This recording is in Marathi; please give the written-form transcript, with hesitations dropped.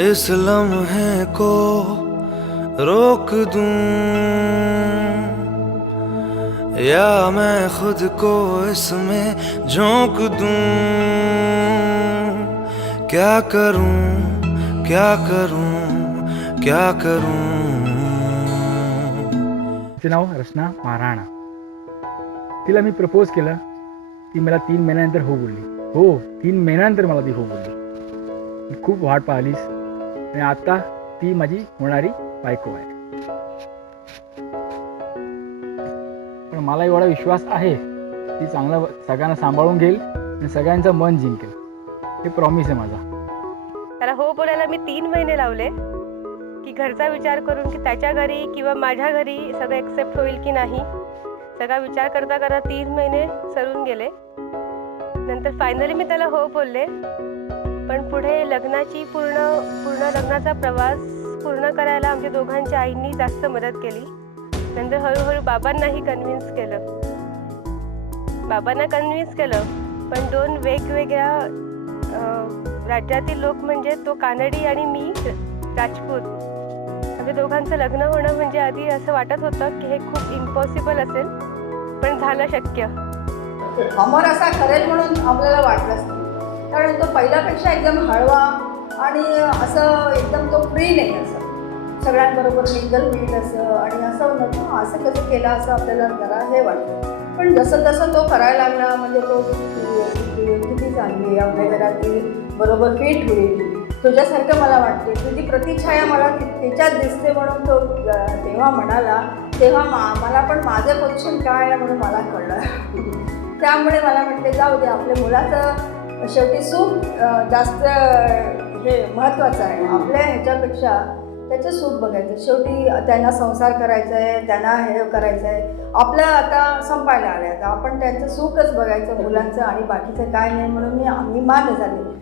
इस लम्हे को रोक दूं या मैं खुद को इसमें झोंक दूं। क्या करूं क्या करूं क्या करूं। तिचे नाव रचना महाराणा. तिला मी प्रपोज केलं. ती मला 3 महिन्यानंतर हो बोलली. हो, 3 महिन्यानंतर मला ती हो बोलली. मी खूप वाट पाहिलीस आणि आता ती माझी होणारी बायको आहे. पण मला एवढा विश्वास आहे ती चांगलं सगळ्यांना सांभाळून घेईल आणि सगळ्यांचं मन जिंकेल. हे प्रॉमिस आहे माझा. त्याला हो बोलायला मी 3 महिने लावले की घरचा विचार करून की त्याच्या घरी किंवा माझ्या घरी सगळं एक्सेप्ट होईल की नाही. सगळा विचार करता करता 3 महिने सरून गेले. नंतर फायनली मी त्याला हो बोलले. पण पुढे लग्नाची पूर्ण लग्नाचा प्रवास पूर्ण करायला आमच्या दोघांच्या आईंनी जास्त मदत केली. नंतर हळूहळू बाबांनाही कन्व्हिन्स केलं. पण 2 वेगवेगळ्या राज्यातील लोक म्हणजे तो कानडी आणि मी राजपूत. आमच्या दोघांचं लग्न होणं म्हणजे आधी असं वाटत होतं की हे खूप इम्पॉसिबल असेल, पण झालं शक्य. अमर असा करेल म्हणून आपल्याला वाटलंच नाही. कारण तो पहिल्यापेक्षा एकदम हळवा आणि असं एकदम तो फ्री नाही, असं सगळ्यांबरोबर मिंगल होईल असं. आणि असं नको असं कसं केलं असं आपल्याला जरा हे वाटतं. पण जसं तसं तो करायला लागला म्हणजे तो किती चांगली आहे आपल्या घरातली, बरोबर फिट होईल तुझ्यासारखं मला वाटते. तुझी प्रतिछाया मला तिच्यात दिसते म्हणून तो तेव्हा म्हणाला. तेव्हा मला पण माझं पोझिशन काय आहे म्हणून मला कळलं. त्यामुळे मला म्हटले जाऊ दे, आपल्या मुलाचं शेवटी सुख जास्त हे महत्त्वाचं आहे. आपल्या ह्याच्यापेक्षा त्याचं सुख बघायचं. शेवटी त्यांना संसार करायचा आहे, त्यांना हे करायचं आहे. आपलं आता संपायला आलं आहे, आता आपण त्यांचं सुखच बघायचं मुलांचं आणि बाकीचं काय नाही म्हणून मी मान्य झाले.